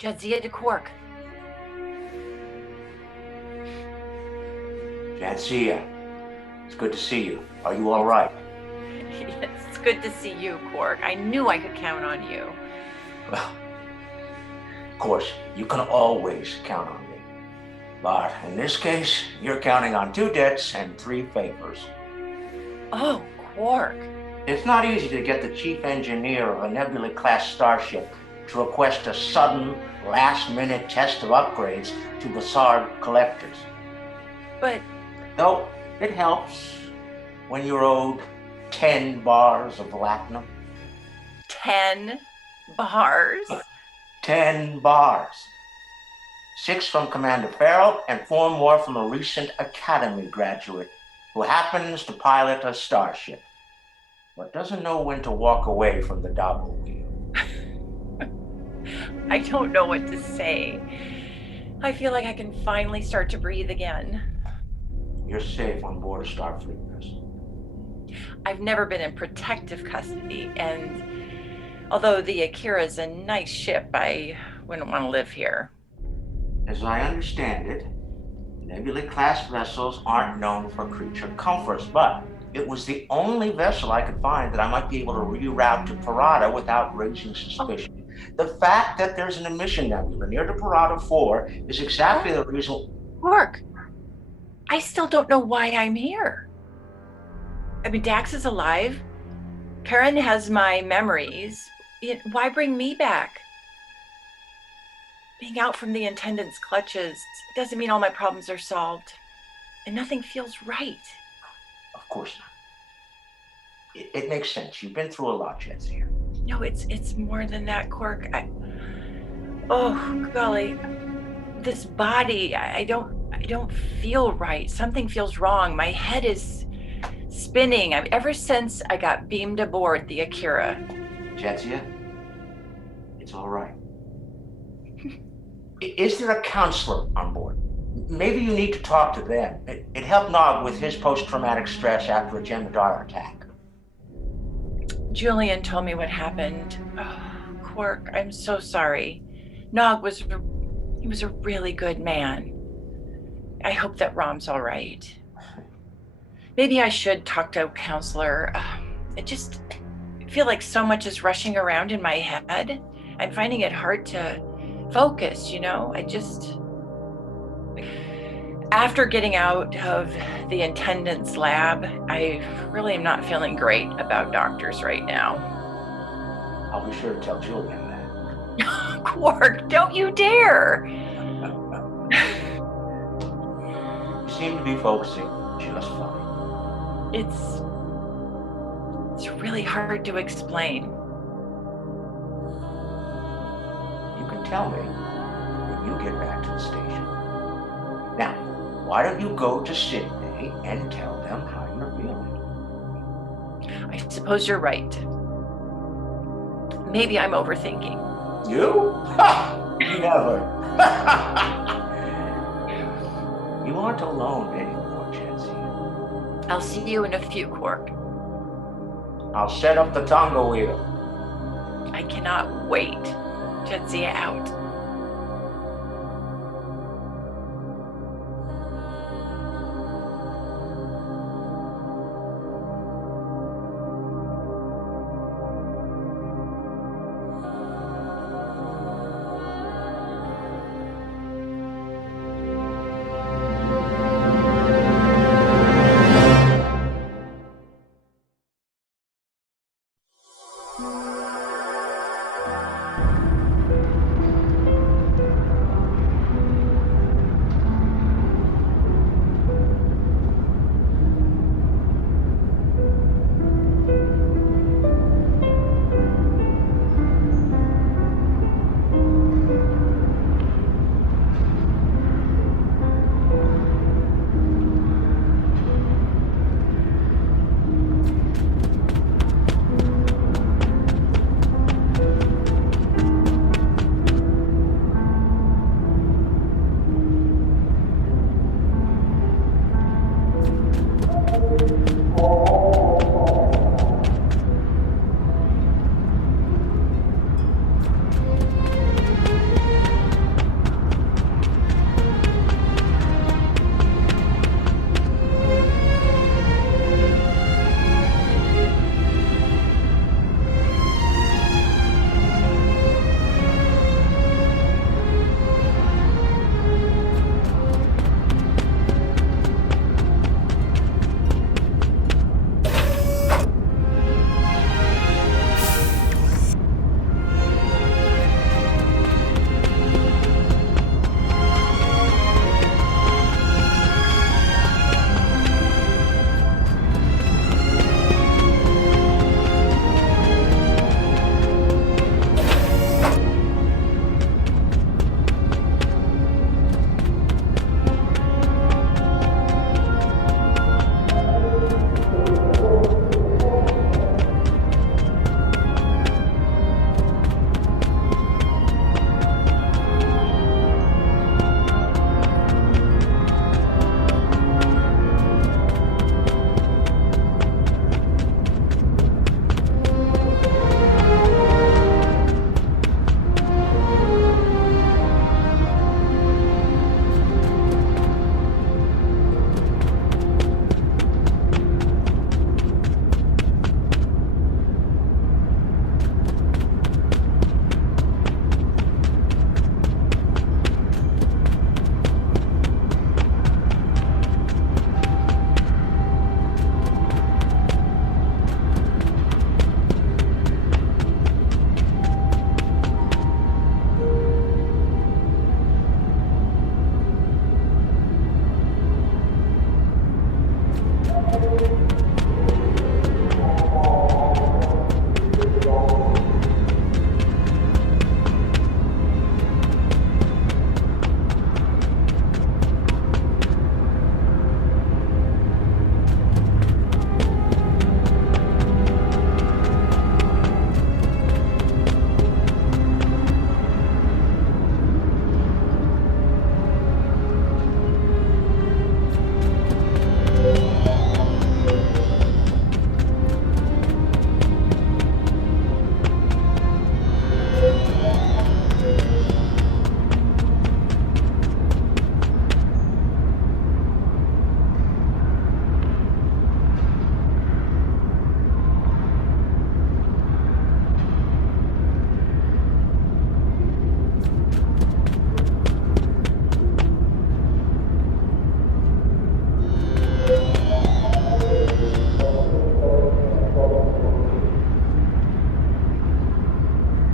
Jadzia to Quark. Jadzia, it's good to see you. Are you all right? It's good to see you, Quark. I knew I could count on you. Well, of course, you can always count on me. But in this case, you're counting on 2 debts and 3 favors. Oh, Quark. It's not easy to get the chief engineer of a Nebula-class starship to request a sudden, last-minute test of upgrades to Bassard collectors. But Though it helps when you're owed 10 bars of latinum. 10 bars? 10 bars. 6 from Commander Farrell and 4 more from a recent Academy graduate who happens to pilot a starship, but doesn't know when to walk away from the double wheel. I don't know what to say. I feel like I can finally start to breathe again. You're safe on board a Starfleet vessel. I've never been in protective custody, and although the Akira's a nice ship, I wouldn't want to live here. As I understand it, Nebula-class vessels aren't known for creature comforts, but it was the only vessel I could find that I might be able to reroute to Parada without raising suspicion. The fact that there's an emission nebula near to Parada 4 is exactly the reason. Quark, I still don't know why I'm here. I mean, Dax is alive. Karen has my memories. Why bring me back? Being out from the Intendant's clutches doesn't mean all my problems are solved. And nothing feels right. Of course not. It makes sense. You've been through a lot, Jadzia. No, it's more than that, Quark. Oh, golly. This body, I don't feel right. Something feels wrong. My head is spinning. Ever since I got beamed aboard the Akira. Jadzia, it's all right. Is there a counselor on board? Maybe you need to talk to them. It helped Nog with his post-traumatic stress after a Jem'Hadar attack. Julian told me what happened. Oh, Quark, I'm so sorry. Nog was a really good man. I hope that Rom's all right. Maybe I should talk to a counselor. I feel like so much is rushing around in my head. I'm finding it hard to focus, you know? After getting out of the Intendant's lab, I really am not feeling great about doctors right now. I'll be sure to tell Julian that. Quark, don't you dare! You seem to be focusing just fine. It's really hard to explain. You can tell me when you get back to the station. Now, why don't you go to Sydney and tell them how you're feeling? I suppose you're right. Maybe I'm overthinking. You? Ha! Never. You aren't alone anymore, Jadzia. I'll see you in a few, Quark. I'll set up the Tonga wheel. I cannot wait. Jadzia out.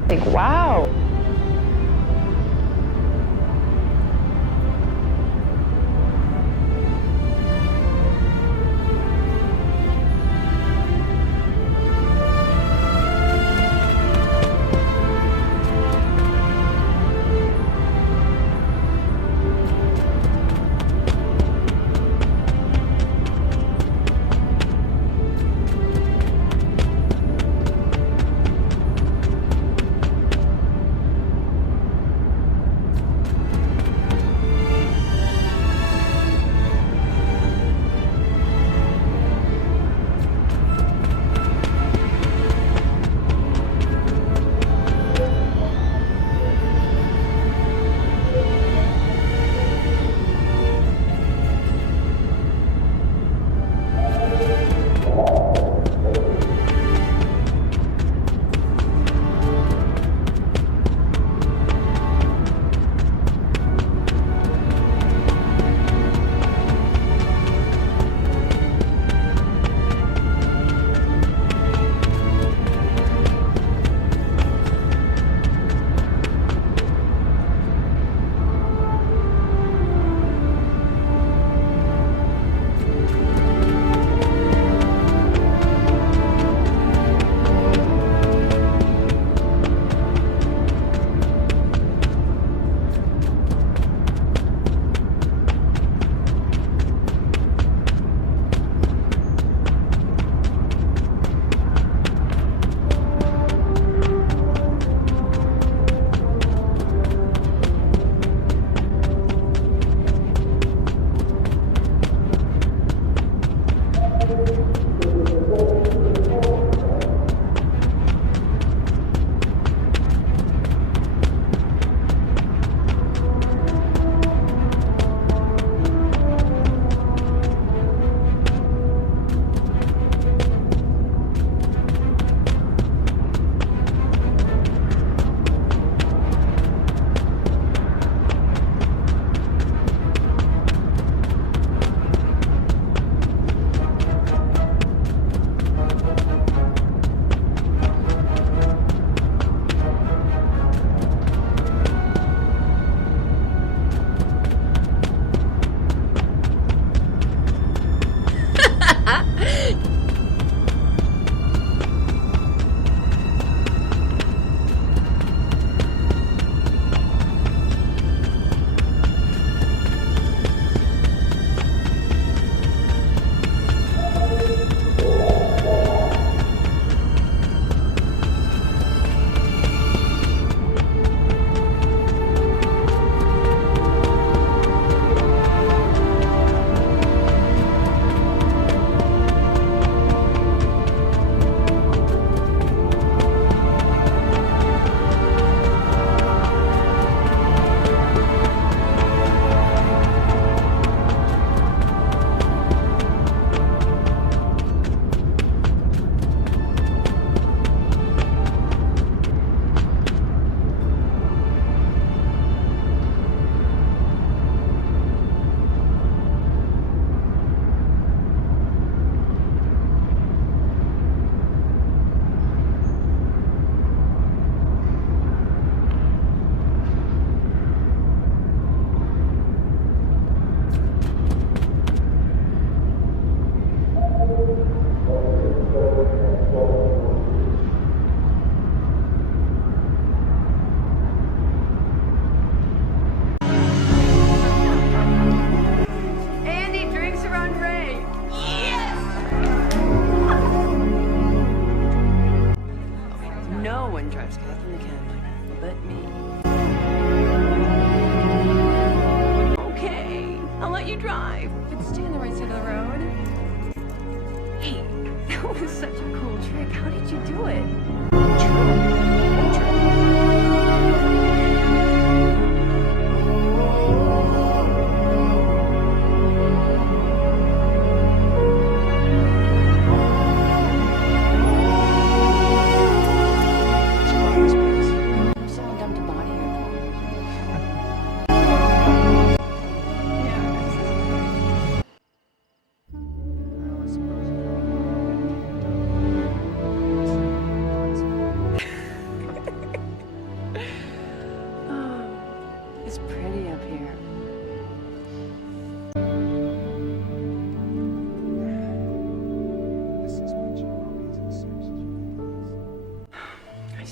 Like, wow.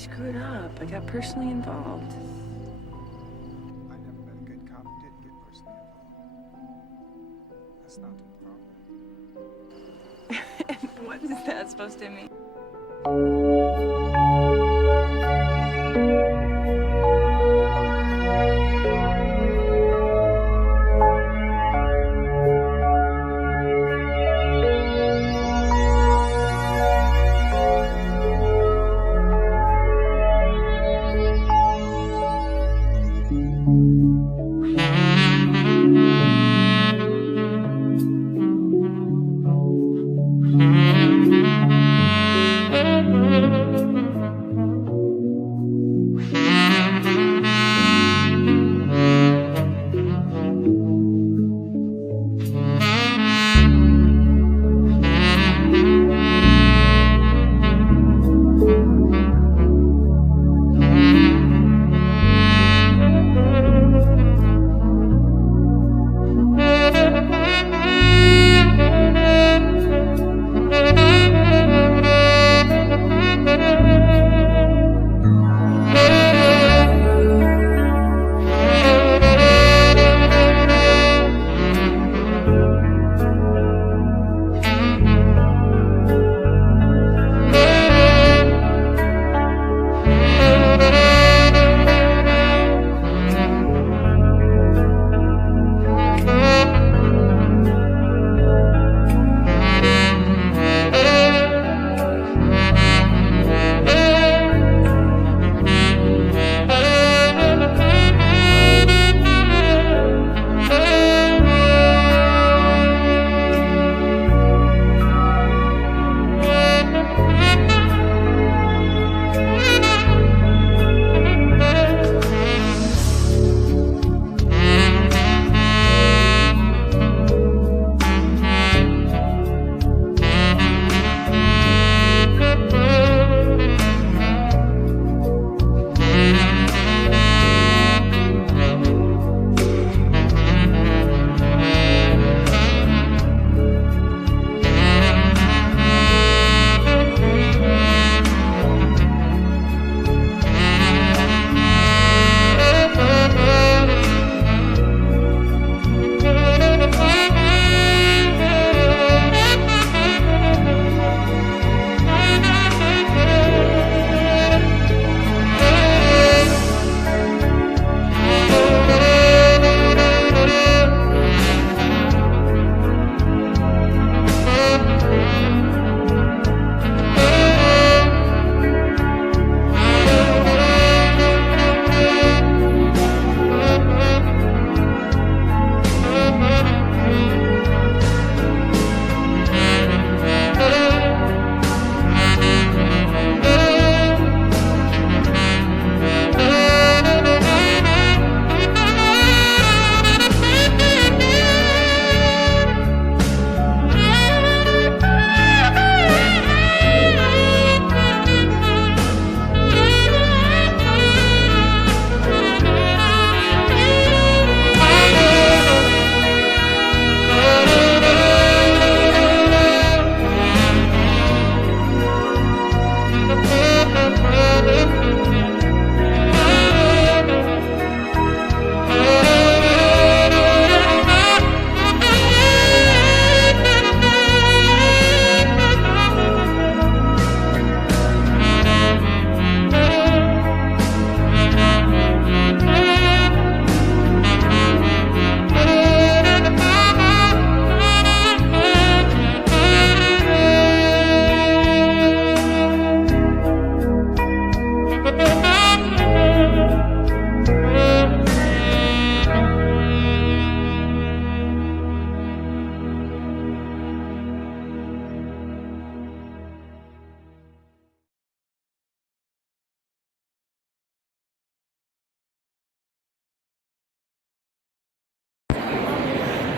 screwed up. I got personally involved. I never met a good cop who didn't get personally involved. That's not the problem. What is that supposed to mean?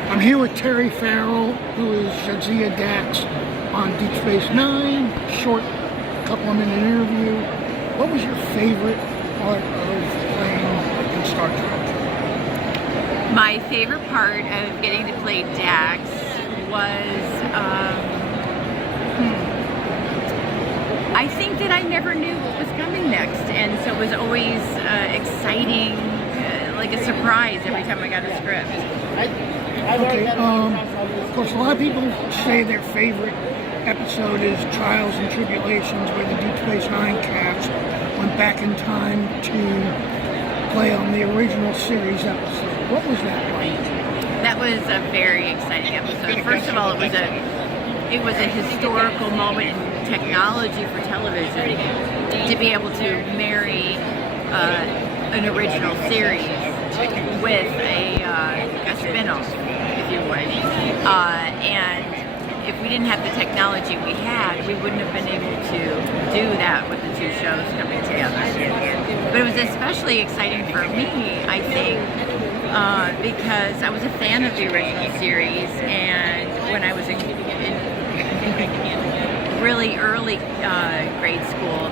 I'm here with Terry Farrell, who is Jadzia Dax on Deep Space Nine. Short, couple of minute interview. What was your favorite part of playing in Star Trek? My favorite part of getting to play Dax was I think that I never knew what was coming next, and so it was always exciting, like a surprise every time I got a script. Okay, of course, a lot of people say their favorite episode is Trials and Tribulations, where the Deep Space Nine cast went back in time to play on the original series episode. What was that like? That was a very exciting episode. First of all, it was a historical moment in technology for television to be able to marry an original series with a spin-off, if you would. And if we didn't have the technology we had, we wouldn't have been able to do that with the two shows coming together. But it was especially exciting for me, I think, because I was a fan of the original series, and when I was in really early grade school,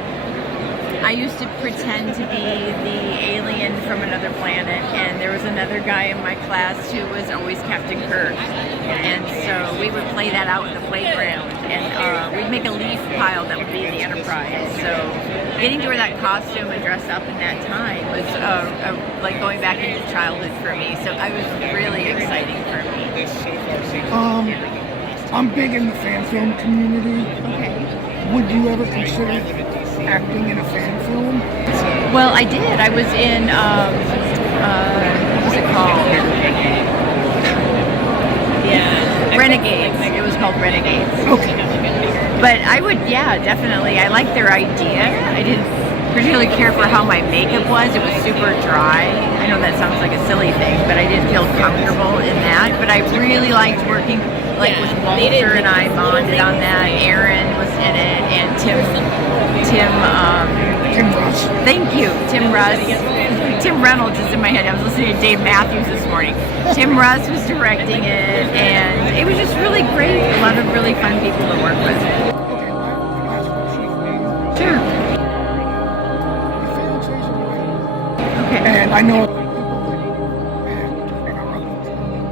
I used to pretend to be the alien from another planet, and there was another guy in my class who was always Captain Kirk. And so we would play that out in the playground, and we'd make a leaf pile that would be the Enterprise. So getting to wear that costume and dress up in that time was like going back into childhood for me. So it was really exciting for me. I'm big in the fan film community. Okay. Would you ever consider acting in a fan film? Well, I did. I was in, what was it called? Yeah. Renegades. It was called Renegades. Okay. But I would, yeah, definitely. I liked their idea. I didn't particularly care for how my makeup was. It was super dry. I know that sounds like a silly thing, but I didn't feel comfortable in that. But I really liked working with Walter, and I bonded on that. Aaron was in it, and Tim Russ. Thank you, Tim Russ. Tim Reynolds is in my head. I was listening to Dave Matthews this morning. Tim Russ was directing it, and it was just really great. A lot of really fun people to work with. Okay, last question. Sure. Your fiance's a writer, Okay. and I know people that act and are up to it.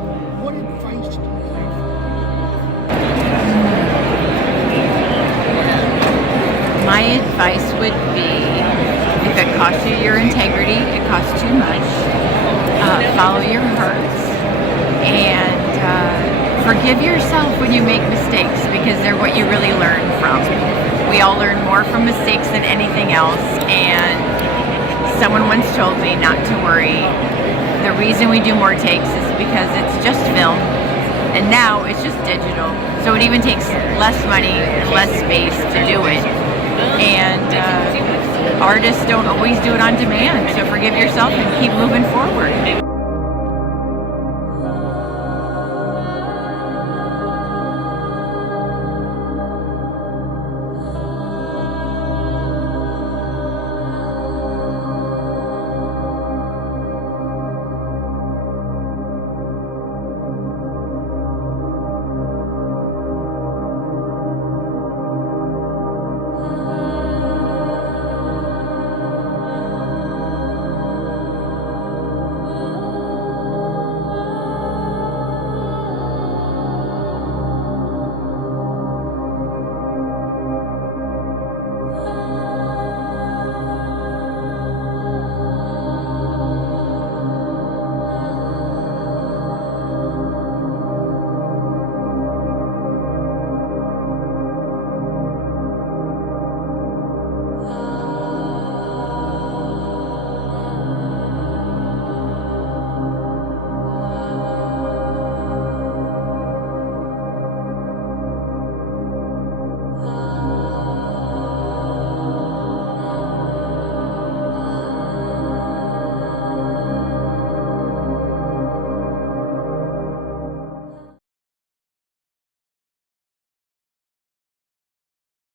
What advice do you have? My advice would be, if it costs you your integrity, it costs too much, follow your hearts, and forgive yourself when you make mistakes, because they're what you really learn from. We all learn more from mistakes than anything else, and someone once told me not to worry. The reason we do more takes is because it's just film, and now it's just digital, so it even takes less money and less space to do it. And artists don't always do it on demand, so forgive yourself and keep moving forward.